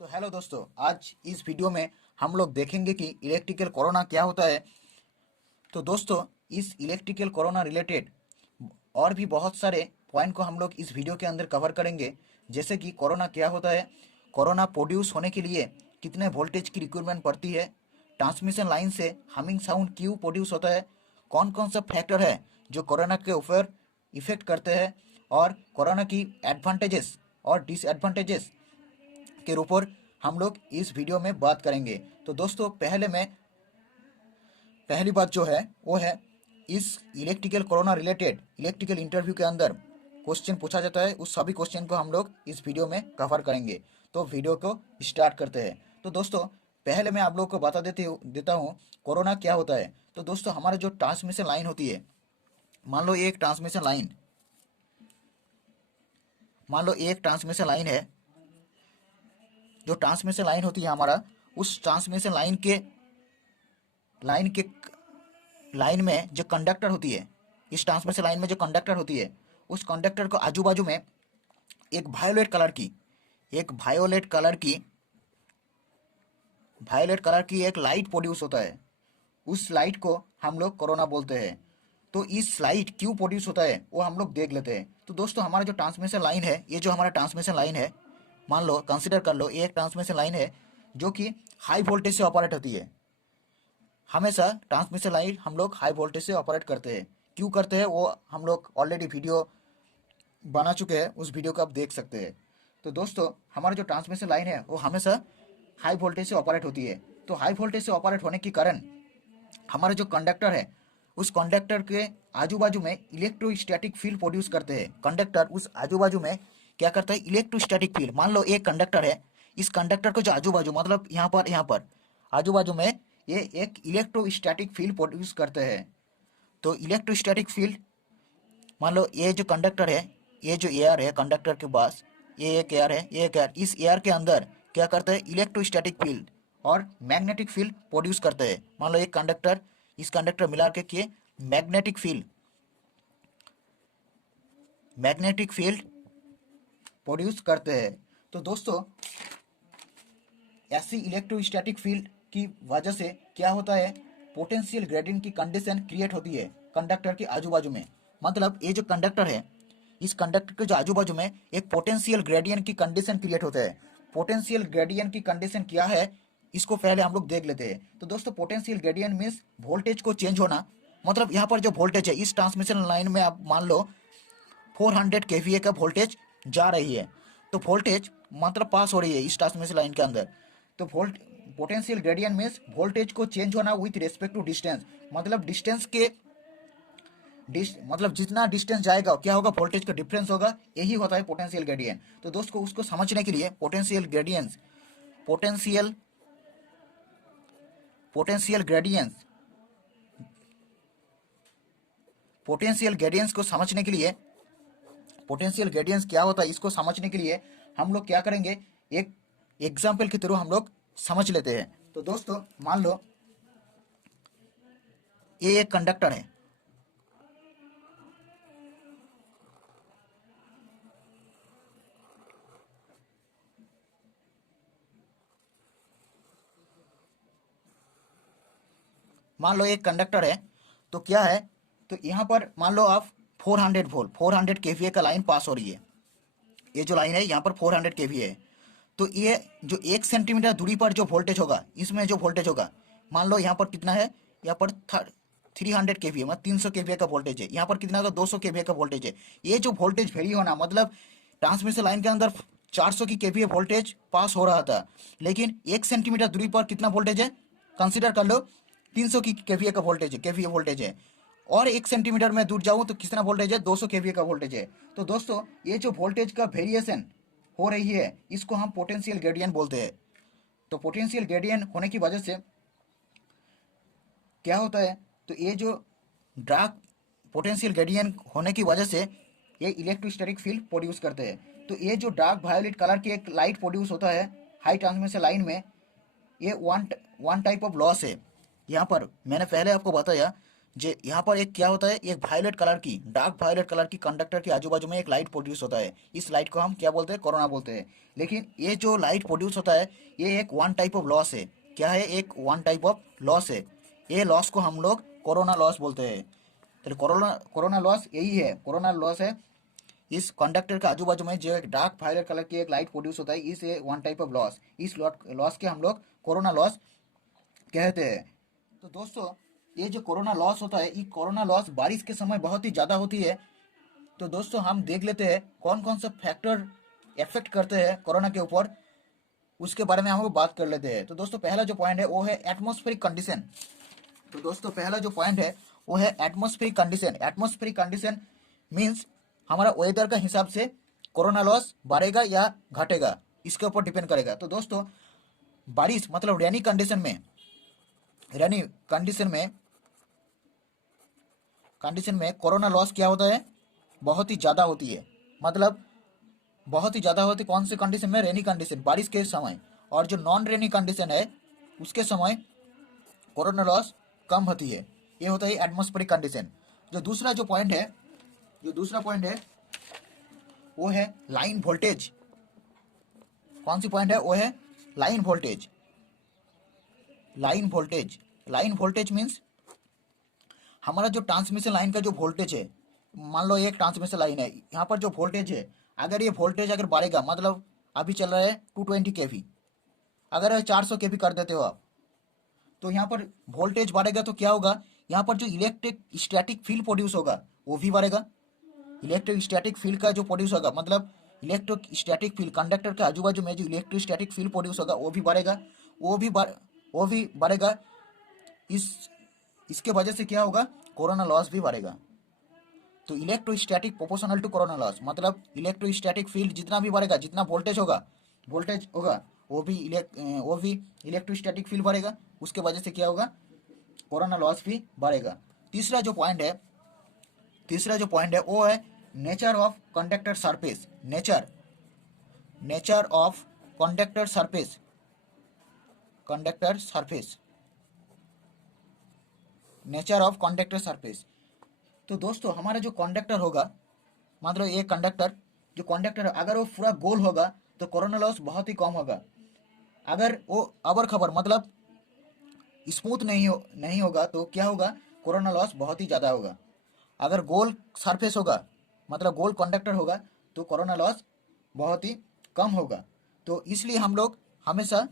तो हेलो दोस्तों, आज इस वीडियो में हम लोग देखेंगे कि इलेक्ट्रिकल कोरोना क्या होता है। तो दोस्तों, इस इलेक्ट्रिकल कोरोना रिलेटेड और भी बहुत सारे पॉइंट को हम लोग इस वीडियो के अंदर कवर करेंगे। जैसे कि कोरोना क्या होता है, कोरोना प्रोड्यूस होने के लिए कितने वोल्टेज की रिक्वायरमेंट पड़ती है, ट्रांसमिशन लाइन से हमिंग साउंड क्यों प्रोड्यूस होता है, कौन कौन सा फैक्टर है जो कोरोना के ऊपर इफेक्ट करते हैं, और कोरोना की एडवांटेजेस और डिसएडवांटेजेस के ऊपर हम लोग इस वीडियो में बात करेंगे। तो दोस्तों, पहली बात जो है वो है, इस electrical corona related electrical interview के अंदर क्वेश्चन पूछा जाता है। उस सभी क्वेश्चन को हम लोग इस वीडियो में कवर करेंगे। तो वीडियो को स्टार्ट करते हैं। तो दोस्तों, पहले मैं आप लोगों को बता देता हूँ कोरोना क्या होता है। तो दोस्तों, हमारे जो ट्रांसमिशन लाइन होती है, मान लो ये एक ट्रांसमिशन लाइन मान लो ये एक ट्रांसमिशन लाइन है। जो ट्रांसमिशन लाइन होती है हमारा, उस ट्रांसमिशन लाइन के लाइन में जो कंडक्टर होती है, इस ट्रांसमिशन लाइन में जो कंडक्टर होती है, उस कंडक्टर को आजू बाजू में एक वायोलेट कलर की एक लाइट प्रोड्यूस होता है। उस लाइट को हम लोग कोरोना बोलते हैं। तो इस लाइट क्यों प्रोड्यूस होता है वो हम लोग देख लेते हैं। तो दोस्तों, हमारा जो ट्रांसमिशन लाइन है, ये जो हमारा ट्रांसमिशन लाइन है, मान लो कंसिडर कर लो ये एक ट्रांसमिशन लाइन है जो कि हाई वोल्टेज से ऑपरेट होती है। हमेशा ट्रांसमिशन लाइन हम लोग हाई वोल्टेज से ऑपरेट करते हैं। क्यों करते हैं वो हम लोग ऑलरेडी वीडियो बना चुके हैं, उस वीडियो को आप देख सकते हैं। तो दोस्तों, हमारा जो ट्रांसमिशन लाइन है वो हमेशा हाई वोल्टेज से ऑपरेट होती है। तो हाई वोल्टेज से ऑपरेट होने के कारण हमारा जो कंडक्टर है, उस कंडक्टर के आजू बाजू में इलेक्ट्रोस्टैटिक फील्ड प्रोड्यूस करते हैं। कंडक्टर उस आजू बाजू में क्या करता है, इलेक्ट्रोस्टैटिक फील्ड। मान लो एक कंडक्टर है, इस कंडक्टर को जो आजू बाजू, मतलब यहाँ पर आजू बाजू में ये एक इलेक्ट्रोस्टैटिक फील्ड प्रोड्यूस करते हैं। तो इलेक्ट्रोस्टैटिक फील्ड, मान लो ये जो कंडक्टर है, ये जो एयर है कंडक्टर के पास, ये एक एयर है, ये एक एयर, इस एयर के अंदर क्या करता है, इलेक्ट्रोस्टैटिक फील्ड और मैग्नेटिक फील्ड प्रोड्यूस करते हैं। मान लो एक कंडक्टर, इस कंडक्टर मिला के किए मैग्नेटिक फील्ड प्रोड्यूस करते हैं। तो दोस्तों, ऐसी इलेक्ट्रोस्टैटिक फील्ड की वजह से क्या होता है, पोटेंशियल ग्रेडियंट की कंडीशन क्रिएट होती है कंडक्टर के आजू बाजू में। मतलब ये जो कंडक्टर है, इस कंडक्टर के जो आजू बाजू में एक पोटेंशियल ग्रेडियंट की कंडीशन क्रिएट होता है। पोटेंशियल ग्रेडियंट की कंडीशन क्या है, इसको पहले हम लोग देख लेते हैं। तो दोस्तों, पोटेंशियल ग्रेडियंट मीन्स वोल्टेज को चेंज होना। मतलब यहाँ पर जो वोल्टेज है, इस ट्रांसमिशन लाइन में आप मान लो 400 केवीए का वोल्टेज जा रही है। तो वोल्टेज मतलब पास हो रही है इस ट्रांसमिशन लाइन के अंदर। तो पोटेंशियल ग्रेडियंट मीन्स वोल्टेज को चेंज होना विथ रिस्पेक्ट टू डिस्टेंस। मतलब मतलब जितना डिस्टेंस जाएगा क्या होगा, वोल्टेज का डिफरेंस होगा। यही होता है पोटेंशियल ग्रेडियंट। तो दोस्तों, उसको समझने के लिए पोटेंशियल ग्रेडियंस पोटेंशियल ग्रेडियंस को समझने के लिए, पोटेंशियल ग्रेडियंस क्या होता है इसको समझने के लिए हम लोग क्या करेंगे, एक एग्जाम्पल के थ्रू हम लोग समझ लेते हैं। तो दोस्तों, मान लो ये एक कंडक्टर है। मान लो एक कंडक्टर है। तो क्या है, तो यहाँ पर मान लो आप 400 वोल्ट 400 केवीए का लाइन पास हो रही है। ये जो लाइन है यहाँ पर 400 केवीए है। तो ये जो 1 सेंटीमीटर दूरी पर जो वोल्टेज होगा, इसमें जो वोल्टेज होगा, मान लो यहाँ पर कितना है, यहाँ पर 300 केवीए, मतलब 300 केवीए का वोल्टेज है। यहाँ पर कितना होगा, 200 केवीए का वोल्टेज है। ये जो वोल्टेज वेरी होना, मतलब ट्रांसमिशन लाइन के अंदर 400 की केवीए वोल्टेज पास हो रहा था, लेकिन 1 सेंटीमीटर दूरी पर कितना वोल्टेज है, कंसिडर कर लो 300 की केवीए का केवीए वोल्टेज है। और 1 सेंटीमीटर में दूर जाऊं तो कितना वोल्टेज है, 200 केवीए का वोल्टेज है। तो दोस्तों, ये जो वोल्टेज का वेरिएशन हो रही है, इसको हम पोटेंशियल ग्रेडियंट बोलते हैं। तो पोटेंशियल ग्रेडियंट होने की वजह से क्या होता है, तो ये जो डार्क पोटेंशियल ग्रेडियंट होने की वजह से ये इलेक्ट्रोस्टैटिक फील्ड प्रोड्यूस करते हैं। तो ये जो डार्क वायोलेट कलर की एक लाइट प्रोड्यूस होता है हाई ट्रांसमिशन लाइन में, ये वन टाइप ऑफ लॉस है। यहाँ पर मैंने पहले आपको बताया, जे यहाँ पर एक क्या होता है, एक वायलेट कलर की, डार्क वायलेट कलर की कंडक्टर के आजू बाजू में एक लाइट प्रोड्यूस होता है। इस लाइट को हम क्या बोलते हैं, कोरोना बोलते हैं। लेकिन ये जो लाइट प्रोड्यूस होता है, ये एक वन टाइप ऑफ लॉस है। क्या है, एक वन टाइप ऑफ लॉस है। ये लॉस को हम लोग कोरोना लॉस बोलते हैं। तो कोरोना कोरोना लॉस यही है, कोरोना लॉस है। इस कंडक्टर के आजू बाजू में जो एक डार्क वायलेट कलर की एक लाइट प्रोड्यूस होता है, इस वन टाइप ऑफ लॉस, इस लॉस के हम लोग कोरोना लॉस कहते हैं। तो दोस्तों, ये जो कोरोना लॉस होता है, ये कोरोना लॉस बारिश के समय बहुत ही ज़्यादा होती है। तो दोस्तों, हम देख लेते हैं कौन कौन से फैक्टर इफेक्ट करते हैं कोरोना के ऊपर, उसके बारे में हम लोग बात कर लेते हैं। तो दोस्तों, पहला जो पॉइंट है वो है एटमॉस्फेरिक कंडीशन। तो दोस्तों, पहला जो पॉइंट है वो है atmospheric condition. Atmospheric condition means हमारा वेदर का हिसाब से कोरोना लॉस बढ़ेगा या घटेगा, इसके ऊपर डिपेंड करेगा। तो दोस्तों, बारिश मतलब रेनी कंडीशन में, रेनी कंडीशन में कोरोना लॉस क्या होता है, बहुत ही ज़्यादा होती है। मतलब बहुत ही ज़्यादा होती, कौन से कंडीशन में, रेनी कंडीशन, बारिश के समय। और जो नॉन रेनी कंडीशन है, उसके समय कोरोना लॉस कम होती है। ये होता है एटमॉस्फेरिक कंडीशन। जो दूसरा पॉइंट है वो है लाइन वोल्टेज। कौन सी पॉइंट है, वो है line voltage. Line voltage means हमारा जो ट्रांसमिशन लाइन का जो वोल्टेज है, मान लो एक ट्रांसमिशन लाइन है, यहाँ पर जो वोल्टेज है, अगर ये वोल्टेज अगर बढ़ेगा, मतलब अभी चल रहा है 220 kV, अगर 400 kV कर देते हो आप, तो यहाँ पर वोल्टेज बढ़ेगा तो क्या होगा, यहाँ पर जो इलेक्ट्रिक स्टैटिक फील्ड प्रोड्यूस होगा वो भी बढ़ेगा। इलेक्ट्रिक स्टैटिक फील्ड का जो प्रोड्यूस होगा, मतलब इलेक्ट्रिक स्टैटिक फील्ड, कंडक्टर के आजू बाजू में जो इलेक्ट्रिक स्टैटिक फील्ड प्रोड्यूस होगा वो भी बढ़ेगा। वो भी बढ़ वो भी बढ़ेगा। इस इसके वजह से क्या होगा, कोरोना लॉस भी बढ़ेगा। तो electrostatic proportional to corona loss, मतलब इलेक्ट्रोस्टैटिक फील्ड जितना भी बढ़ेगा, जितना वोल्टेज होगा वो भी इलेक्ट्रोस्टैटिक फील्ड बढ़ेगा। उसके वजह से क्या होगा, कोरोना लॉस भी बढ़ेगा। तीसरा जो पॉइंट है वो है nature of conductor surface. Nature of conductor surface. तो दोस्तों, हमारा जो कंडक्टर होगा, मतलब ये कंडक्टर अगर वो पूरा गोल होगा तो कोरोना लॉस बहुत ही कम होगा। अगर वो अबर खबर मतलब स्मूथ नहीं होगा तो क्या होगा, कोरोना लॉस बहुत ही ज़्यादा होगा। अगर गोल सरफेस होगा, मतलब गोल कंडक्टर होगा, तो कोरोना लॉस बहुत ही कम होगा। तो इसलिए हम लोग हमेशा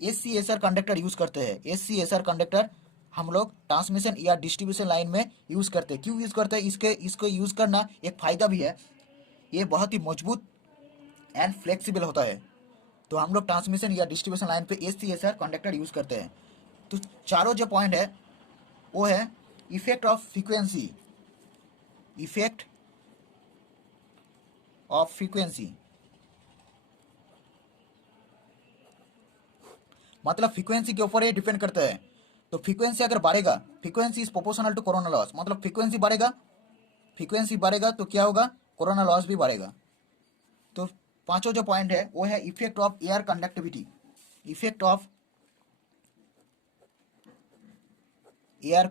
SCSR कंडक्टर यूज़ करते हैं। SCSR कंडक्टर हम लोग ट्रांसमिशन या डिस्ट्रीब्यूशन लाइन में यूज़ करते हैं। क्यों यूज़ करते हैं, इसको यूज़ करना एक फ़ायदा भी है, ये बहुत ही मजबूत एंड फ्लेक्सिबल होता है। तो हम लोग ट्रांसमिशन या डिस्ट्रीब्यूशन लाइन पे SCSR कंडक्टर यूज़ करते हैं। तो चारों जो पॉइंट है वो है इफेक्ट ऑफ फ्रीक्वेंसी, मतलब फ्रीक्वेंसी के ऊपर ये डिपेंड करता है। तो फ्रीक्वेंसी अगर बढ़ेगा, frequency is proportional to corona loss, मतलब फ्रीक्वेंसी बढ़ेगा तो क्या होगा, कोरोना लॉस भी बढ़ेगा। तो पांचों जो पॉइंट है वो है effect of air conductivity. Effect of air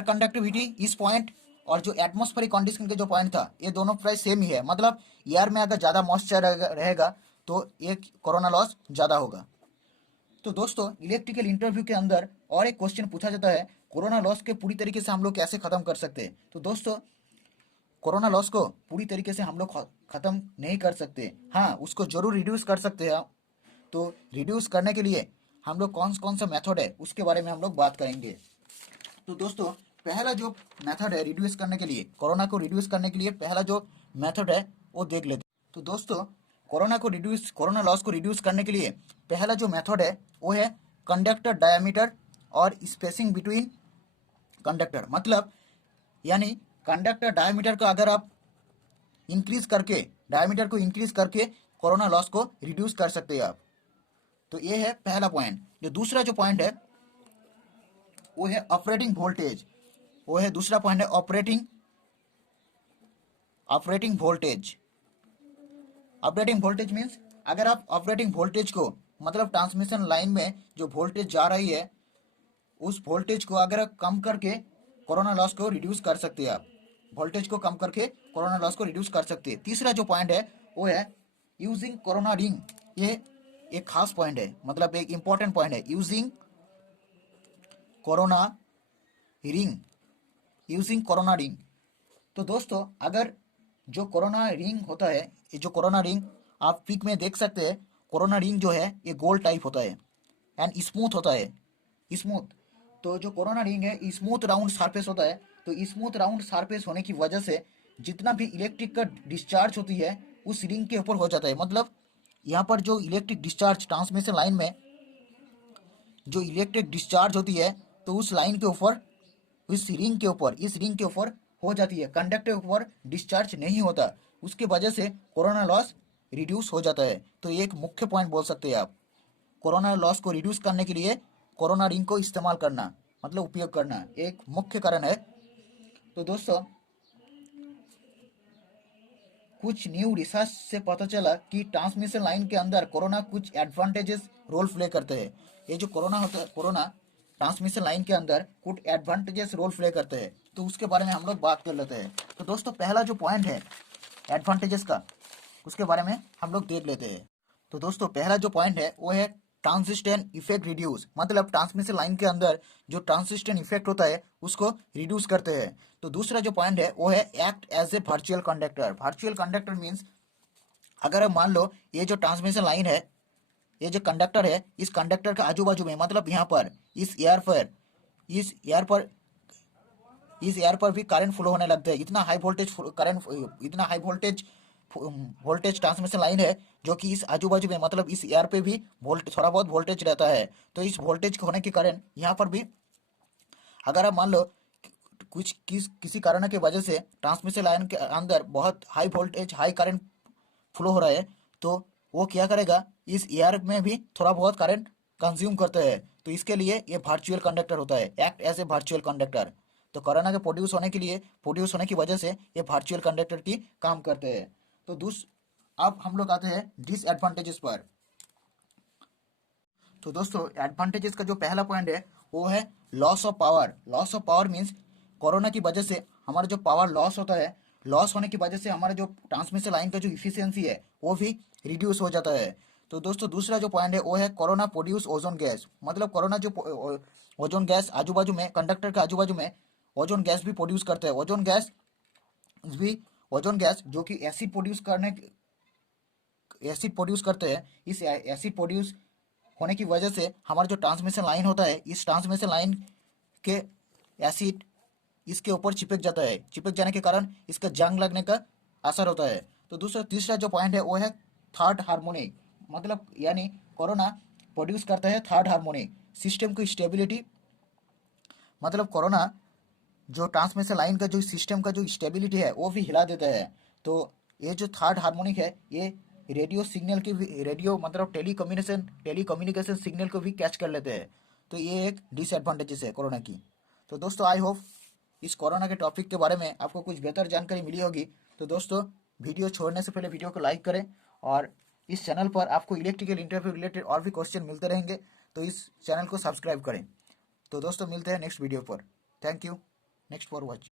conductivity इस पॉइंट और जो एटमॉस्फेरिक कंडीशन के जो पॉइंट था, ये दोनों प्राइस सेम ही है। मतलब एयर में अगर ज़्यादा मॉइस्चर रहेगा तो एक कोरोना लॉस ज़्यादा होगा। तो दोस्तों, इलेक्ट्रिकल इंटरव्यू के अंदर और एक क्वेश्चन पूछा जाता है, कोरोना लॉस के पूरी तरीके से हम लोग कैसे ख़त्म कर सकते हैं। तो दोस्तों, कोरोना लॉस को पूरी तरीके से हम लोग ख़त्म नहीं कर सकते, हाँ उसको ज़रूर रिड्यूस कर सकते हैं। तो रिड्यूस करने के लिए हम लोग कौन कौन सा मेथड है उसके बारे में हम लोग बात करेंगे। तो दोस्तों, पहला जो मेथड है रिड्यूस करने के लिए, कोरोना को रिड्यूस करने के लिए पहला जो मेथड है वो देख लेते हैं। तो दोस्तों, कोरोना लॉस को रिड्यूस करने के लिए पहला जो मेथड है वो है कंडक्टर डायमीटर और स्पेसिंग बिटवीन कंडक्टर। मतलब यानी कंडक्टर डायमीटर को अगर आप डायमीटर को इंक्रीज करके कोरोना लॉस को रिड्यूस कर सकते हैं आप। तो ये है पहला पॉइंट। जो दूसरा जो पॉइंट है वो है ऑपरेटिंग वोल्टेज। वो है दूसरा पॉइंट है operating voltage. Operating voltage means अगर आप ऑपरेटिंग वोल्टेज को मतलब ट्रांसमिशन लाइन में जो वोल्टेज जा रही है उस वोल्टेज को अगर कम करके कोरोना लॉस को रिड्यूस कर सकते हैं आप। वोल्टेज को कम करके कोरोना लॉस को रिड्यूस कर सकते हैं। तीसरा जो पॉइंट है वो है यूजिंग कोरोना रिंग। ये एक खास पॉइंट है, मतलब एक इंपॉर्टेंट पॉइंट है, using corona ring. Using corona ring. तो दोस्तों अगर जो कोरोना रिंग होता है, ये जो कोरोना रिंग आप पिक में देख सकते हैं, कोरोना रिंग जो है ये गोल टाइप होता है एंड स्मूथ होता है, स्मूथ। तो जो कोरोना रिंग है स्मूथ राउंड सरफेस होता है। तो स्मूथ राउंड सरफेस होने की वजह से जितना भी इलेक्ट्रिक का डिस्चार्ज होती है उस रिंग के ऊपर हो जाता है। मतलब यहाँ पर जो इलेक्ट्रिक डिस्चार्ज ट्रांसमिशन लाइन में जो इलेक्ट्रिक डिस्चार्ज होती है तो उस लाइन के ऊपर, इस रिंग के ऊपर हो जाती है, कंडक्टर के ऊपर डिस्चार्ज नहीं होता। उसके वजह से कोरोना लॉस रिड्यूस हो जाता है। तो ये एक मुख्य पॉइंट बोल सकते हैं आप। कोरोना लॉस को रिड्यूस करने के लिए कोरोना रिंग को इस्तेमाल करना, मतलब उपयोग करना, एक मुख्य कारण है। तो दोस्तों कुछ न्यू रिसर्च से पता चला कि ट्रांसमिशन लाइन के अंदर कोरोना कुछ एडवांटेजेस रोल प्ले करते हैं। ये जो कोरोना होता है, कोरोना ट्रांसमिशन लाइन के अंदर कुछ एडवांटेजेस रोल प्ले करते हैं। तो उसके बारे में हम लोग बात कर लेते हैं। तो दोस्तों पहला जो पॉइंट है एडवांटेजेस का, उसके बारे में हम लोग देख लेते हैं। तो दोस्तों पहला जो पॉइंट है वो है ट्रांजिस्टेंट इफेक्ट रिड्यूस। मतलब ट्रांसमिशन लाइन के अंदर जो ट्रांजिस्टेंट इफेक्ट होता है उसको रिड्यूस करते हैं। तो दूसरा जो पॉइंट है वो है act as a virtual conductor. Virtual conductor means अगर मान लो ये जो ट्रांसमिशन लाइन है, ये जो कंडक्टर है, इस कंडक्टर के आजू बाजू में, मतलब यहाँ पर इस एयर पर भी करंट फ्लो होने लगता है। इतना हाई वोल्टेज करंट, इतना हाई वोल्टेज ट्रांसमिशन लाइन है जो कि इस आजू बाजू में, मतलब इस एयर पे भी थोड़ा बहुत वोल्टेज रहता है। तो इस वोल्टेज होने के कारण यहाँ पर भी अगर आप मान लो किसी कारण की वजह से ट्रांसमिशन लाइन के अंदर बहुत high voltage high current flow हो रहा है, तो वो क्या करेगा, इस एयर में भी थोड़ा बहुत करंट कंज्यूम करता है। तो इसके लिए ये वर्चुअल कंडक्टर होता है, act as a virtual conductor. तो कोरोना के प्रोड्यूस होने की वजह से ये वर्चुअल कंडक्टर की काम करते हैं। तो अब हम लोग आते हैं डिसएडवांटेजेस पर। तो दोस्तों एडवांटेजेस का जो पहला पॉइंट है वो है loss of power. Loss of power means corona की वजह से हमारा जो पावर लॉस होता है, लॉस होने की वजह से हमारा जो ट्रांसमिशन लाइन का जो इफिशियंसी है वो भी रिड्यूस हो जाता है। तो दोस्तों दूसरा जो पॉइंट है वो है कोरोना प्रोड्यूस ओजोन गैस। मतलब कोरोना जो ओजोन गैस आजू बाजू में, कंडक्टर के आजू बाजू में ओजोन गैस भी प्रोड्यूस करते हैं। ओजोन गैस जो कि एसिड प्रोड्यूस करते हैं। इस एसिड प्रोड्यूस होने की वजह से हमारा जो ट्रांसमिशन लाइन होता है, इस ट्रांसमिशन लाइन के एसिड इसके ऊपर चिपक जाता है। चिपक जाने के कारण इसका जंग लगने का असर होता है। तो तीसरा जो पॉइंट है वो है थर्ड हार्मोनिक। मतलब यानी कोरोना प्रोड्यूस करता है थर्ड हार्मोनिक सिस्टम की स्टेबिलिटी। मतलब कोरोना जो ट्रांसमिशन लाइन का जो सिस्टम का जो स्टेबिलिटी है वो भी हिला देता है। तो ये जो थर्ड हार्मोनिक है ये रेडियो सिग्नल की भी, रेडियो मतलब टेलीकम्युनिकेशन सिग्नल को भी कैच कर लेते हैं। तो ये एक डिसएडवांटेजेस है कोरोना की। तो दोस्तों आई होप इस कोरोना के टॉपिक के बारे में आपको कुछ बेहतर जानकारी मिली होगी। तो दोस्तों वीडियो छोड़ने से पहले वीडियो को लाइक करें, और इस चैनल पर आपको इलेक्ट्रिकल इंटरव्यू रिलेटेड और भी क्वेश्चन मिलते रहेंगे, तो इस चैनल को सब्सक्राइब करें। तो दोस्तों मिलते हैं नेक्स्ट वीडियो पर। Thank you next for watching.